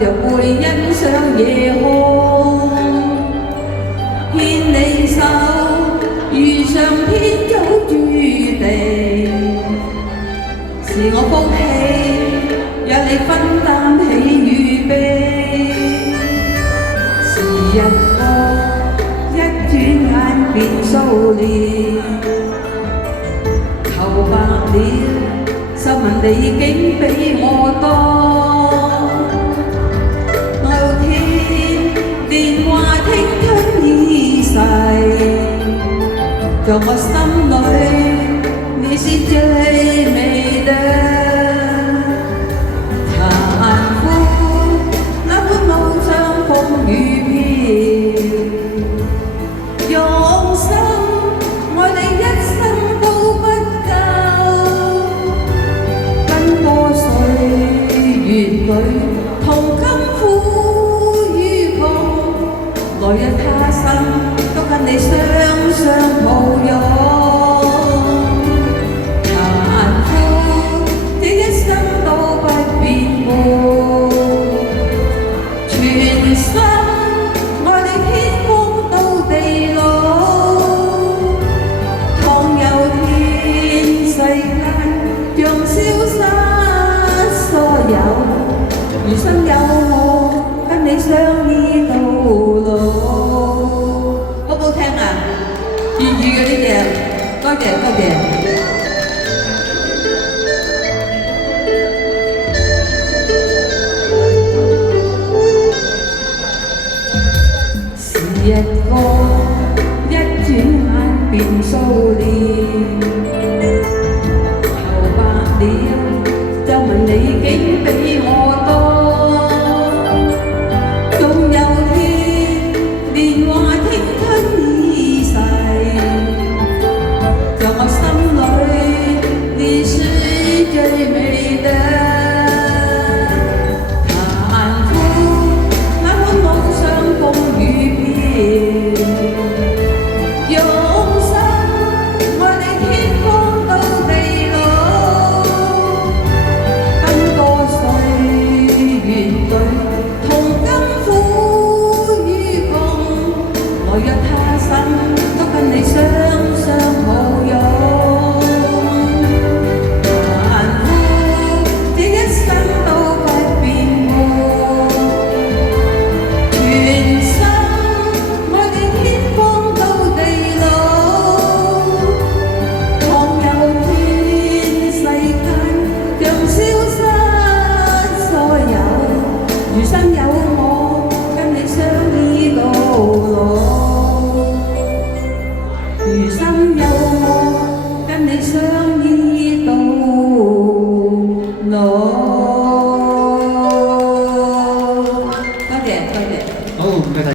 就會欣賞夜空，牽你手，如上天早注定，是我福氣，讓你分擔喜與悲。時日過，一轉眼變數年，頭白了，秀文你竟比我多。在我心裏，你是最美的。殘酷那般路上風雨飄，用心愛你一生都不夠。奔波歲月裏，同甘苦與共，來日他生都跟你雙雙抱擁。殘酷這一生都不變故，全心愛你天荒到地老。倘有天世間像消失所有，餘生有我跟你相依到老。好唔好聽啊？粵語嘅呢嘢，多謝多謝。時日過，一轉眼變數年，頭白了，就問你竟比我多。總有天，年華青春已逝，在我心裏，你是最美的。殘酷那般路上風雨飄，用心愛你天荒到地老。奔波歲月裏，同甘苦與共，來日他生都跟你雙雙抱擁。殘酷這一生都不變故，全心愛你天荒到地老。倘有天世間像消失所有，餘生有我跟你相依到老。餘生有我跟你相依到老。多謝多謝。好，唔該晒。